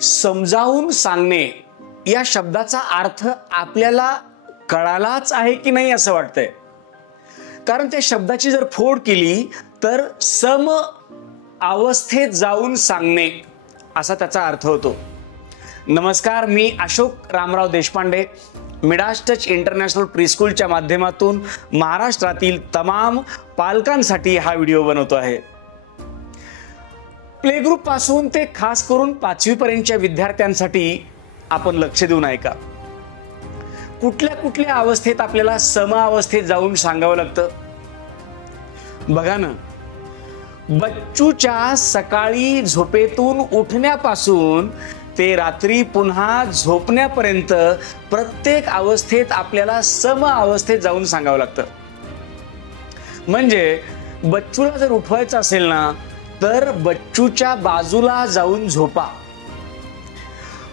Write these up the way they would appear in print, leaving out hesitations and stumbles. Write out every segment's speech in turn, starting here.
समजावून सांगणे या शब्दाचा अर्थ आपल्याला कळालाच आहे की नाही असं वाटतंय. कारण त्या शब्दाची जर फोड केली तर सम अवस्थेत जाऊन सांगणे असा त्याचा अर्थ होतो. नमस्कार, मी Ashok Ramrao Deshpande Midas touch international प्रीस्कूलच्या माध्यमातून महाराष्ट्रातील तमाम पालकांसाठी हा व्हिडिओ बनवतो आहे. प्ले ग्रुप पासून ते खास करून 5वी पर्यंतच्या विद्यार्थ्यांसाठी आपण लक्ष देऊन ऐका. कुठल्या कुठल्या अवस्थेत आपल्याला सम अवस्थेत जाऊन सांगावं लागतं बघा ना. बच्चूच्या सकाळी झोपेतून उठण्यापासून ते रात्री पुन्हा झोपण्यापर्यंत प्रत्येक अवस्थेत आपल्याला सम अवस्थेत जाऊन सांगावं लागतं. म्हणजे बच्चूला जर उठवायचं असेल ना तर बच्चूच्या बाजूला जाऊन झोपा.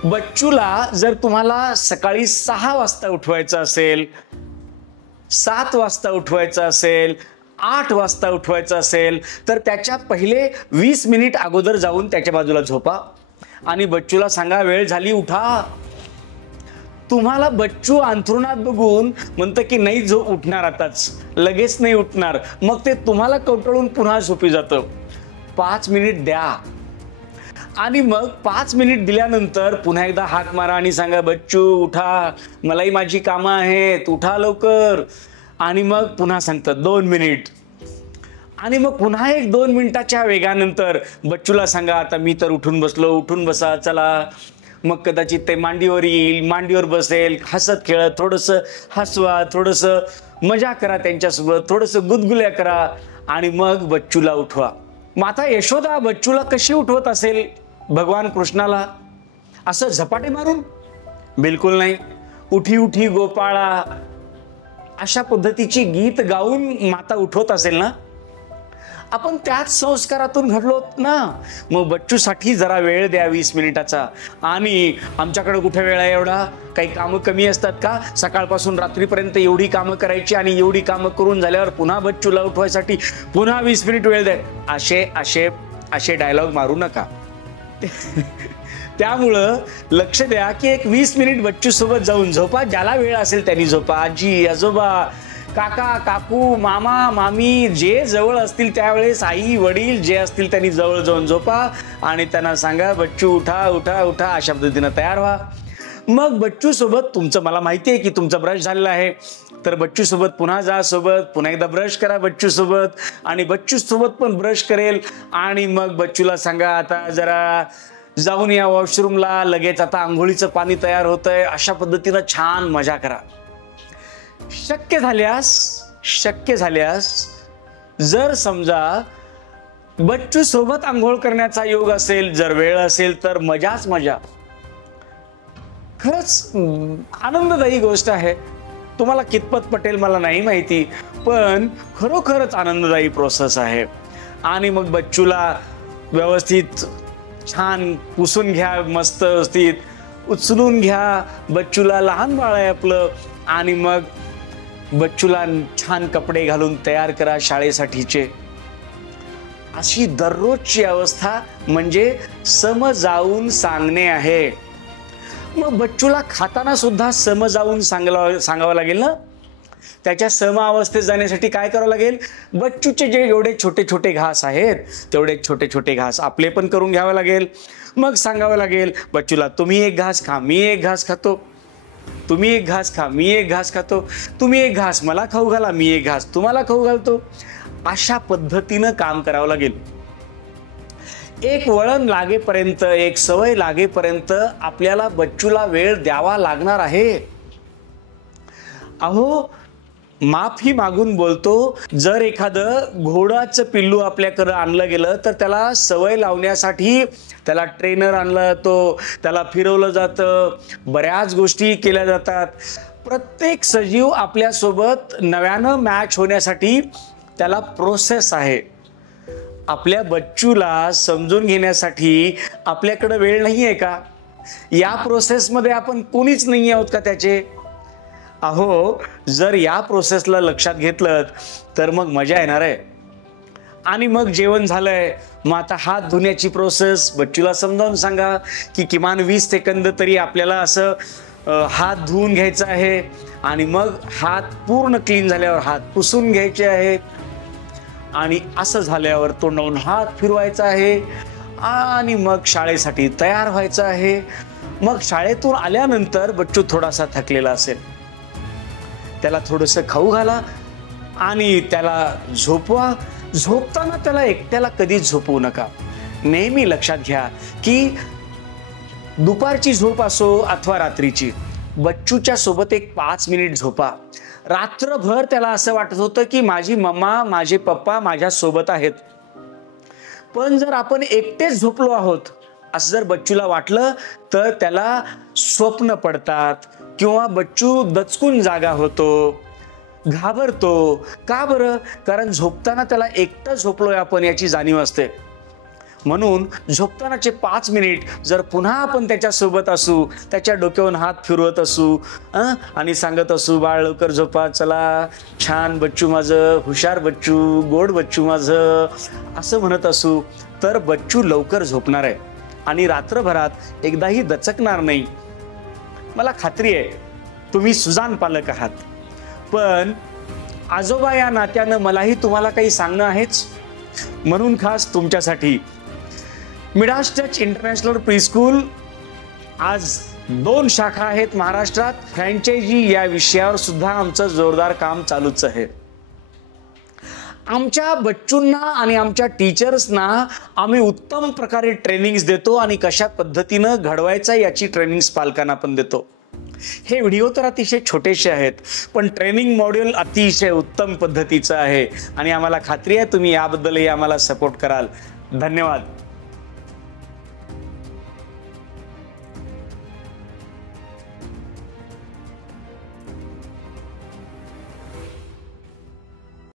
बच्चूला जर तुम्हाला सकाळी 6 वाजता उठवायचं असेल, 7 वाजता उठवायचं असेल, 8 वाजता उठवायचं असेल तर त्याच्या पहिले 20 मिनिट अगोदर जाऊन त्याच्या बाजूला झोपा आणि बच्चूला सांगा वेळ झाली उठा. तुम्हाला बच्चू अंथरुणात बघून म्हणतं की नाही उठणार आताच, लगेच नाही उठणार, मग ते तुम्हाला कवटाळून पुन्हा झोपी जातं. 5 मिनिट द्या आणि मग 5 मिनिट दिल्यानंतर पुन्हा एकदा हाक मारा आणि सांगा बच्चू उठा, मलाही माझी कामं आहेत, उठा लवकर. आणि मग पुन्हा सांगतात 2 मिनिट आणि मग पुन्हा 1-2 मिनिटाच्या वेगानंतर बच्चूला सांगा आता मी तर उठून बसलो, उठून बसा चला. मग कदाचित ते मांडीवर येईल, मांडीवर बसेल, हसत खेळत थोडंसं हसवा, थोडंसं मजा करा त्यांच्यासोबत, थोडंसं गुदगुल्या करा आणि मग बच्चूला उठवा. माता यशोदा बच्चूला कशी उठवत असेल भगवान कृष्णाला? असं झपाटे मारून? बिलकुल नाही. उठी उठी गोपाळा अशा पद्धतीची गीत गाऊन माता उठवत असेल ना. आपण त्याच संस्कारातून घडलोत ना. मग बच्चूसाठी जरा वेळ द्या 20 मिनिटाचा. आणि आमच्याकडे कुठे वेळ आहे एवढा? काही कामं कमी असतात का? सकाळपासून रात्रीपर्यंत एवढी कामं करायची आणि एवढी कामं करून झाल्यावर पुन्हा बच्चूला उठवायसाठी पुन्हा 20 मिनिट वेळ द्या. असे डायलॉग मारू नका. त्यामुळं लक्ष द्या की एक 20 मिनिट बच्चू सोबत जाऊन झोपा. ज्याला वेळ असेल त्यांनी झोपा. आजी आजोबा काका काकू मामा मामी जे जवळ असतील त्यावेळेस आई वडील जे असतील त्यांनी जवळ जाऊन झोपा आणि त्यांना सांगा बच्चू उठा उठा उठा अशा पद्धतीनं तयार व्हा. मग बच्चू सोबत तुमचं, मला माहिती आहे की तुमचा ब्रश झालेला आहे तर बच्चू सोबत पुन्हा जा सोबत, पुन्हा एकदा ब्रश करा बच्चू सोबत आणि बच्चू सोबत पण ब्रश करेल आणि मग बच्चूला सांगा आता जरा जाऊन या वॉशरूमला, लगेच आता आंघोळीचं पाणी तयार होतंय. अशा पद्धतीनं छान मजा करा. शक्य झाल्यास जर समजा बच्चू सोबत आंघोळ करण्याचा योग असेल, जर वेळ असेल तर मजाच मजा. खरंच आनंददायी गोष्ट आहे. तुम्हाला कितपत पटेल मला नाही माहिती, पण खरोखरच आनंददायी प्रोसेस आहे. आणि मग बच्चूला व्यवस्थित छान पुसून घ्या, मस्त व्यवस्थित उचलून घ्या. बच्चूला लहान बाळ आहे आपलं आणि मग बच्चूला छान कपडे घालून तयार करा शाळेसाठीचे. अशी दररोजची अवस्था म्हणजे सम जाऊन सांगणे आहे. मग बच्चूला खाताना सुद्धा सम जाऊन सांगावं लागेल ना. त्याच्या सम अवस्थेत जाण्यासाठी काय करावं लागेल? बच्चूचे जे एवढे छोटे छोटे घास आहेत तेवढे छोटे छोटे घास आपले पण करून घ्यावं लागेल. मग सांगावं लागेल बच्चूला तुम्ही एक घास खा, मी एक घास खातो, तुम्ही एक घास खा, मी एक घास खातो, तुम्ही एक घास मला खाऊ घाला, मी एक घास तुम्हाला खाऊ घालतो. अशा पद्धतीनं काम करावं लागेल. एक वळण लागेपर्यंत, एक सवय लागेपर्यंत आपल्याला बच्चूला वेळ द्यावा लागणार आहे. अहो माफी मागून बोलतो, जर एखादं घोडाचं पिल्लू आपल्याकडं आणलं गेलं तर त्याला सवय लावण्यासाठी त्याला ट्रेनर आणला जातो, त्याला फिरवलं जातं, बऱ्याच गोष्टी केल्या जातात. प्रत्येक सजीव आपल्यासोबत नव्यानं मॅच होण्यासाठी त्याला प्रोसेस आहे. आपल्या बच्चूला समजून घेण्यासाठी आपल्याकडे वेळ नाही आहे का? या प्रोसेसमध्ये आपण कोणीच नाही आहोत का त्याचे? अहो जर या प्रोसेसला लक्षात घेतलं तर मग मजा येणार आहे. आणि मग जेवण झालंय, मग आता हात धुण्याची प्रोसेस बच्चूला समजावून सांगा की किमान 20 सेकंद तरी आपल्याला असं हात धुवून घ्यायचा आहे आणि मग हात पूर्ण क्लीन झाल्यावर हात पुसून घ्यायचे आहेत आणि असं झाल्यावर तोंडावरून हात फिरवायचा आहे आणि मग शाळेसाठी तयार व्हायचं आहे. मग शाळेतून आल्यानंतर बच्चू थोडासा थकलेला असेल, त्याला थोडंसं खाऊ घाला आणि त्याला झोपवा. झोपताना त्याला एकट्याला कधीच झोपवू नका. नेहमी लक्षात घ्या की दुपारची झोप असो अथवा रात्रीची, बच्चूच्या सोबत एक 5 मिनिट झोपा. रात्रभर त्याला असं वाटत होतं की माझी मम्मा माझे पप्पा माझ्या सोबत आहेत, पण जर आपण एकटेच झोपलो आहोत असं जर बच्चूला वाटलं तर त्याला स्वप्न पडतात किंवा बच्चू दचकून जागा होतो, घाबरतो. का बरं? कारण झोपताना त्याला एकटं झोपलोय आपण याची जाणीव असते. म्हणून झोपतानाचे 5 मिनिट जर पुन्हा आपण त्याच्या सोबत असू, त्याच्या डोक्यावरून हात फिरवत असू आणि सांगत असू बाळ लवकर झोपा, चला छान बच्चू माझं, हुशार बच्चू, गोड बच्चू माझं, असं म्हणत असू तर बच्चू लवकर झोपणार आहे आणि रात्रभरात एकदाही दचकणार नाही. मला खात्री आहे तुम्ही सुजाण पालक आहात, पण आजोबा या नात्यानं मलाही तुम्हाला काही सांगणं आहेच. म्हणून खास तुमच्यासाठी मिडास टच इंटरनॅशनल प्रीस्कूल आज 2 शाखा आहेत महाराष्ट्रात. फ्रँचायझी या विषयावर सुद्धा आमचं जोरदार काम चालूच आहे. आमच्या बच्चूंना आणि आमच्या टीचर्सना आम्ही उत्तम प्रकारे ट्रेनिंग्स देतो आणि कशा पद्धतीनं घडवायचं याची ट्रेनिंग्स पालकांना पण देतो. हे व्हिडिओ तर अतिशय छोटेसे आहेत, पण ट्रेनिंग मॉड्यूल अतिशय उत्तम पद्धतीचं आहे आणि आम्हाला खात्री आहे तुम्ही याबद्दलही आम्हाला सपोर्ट कराल. धन्यवाद.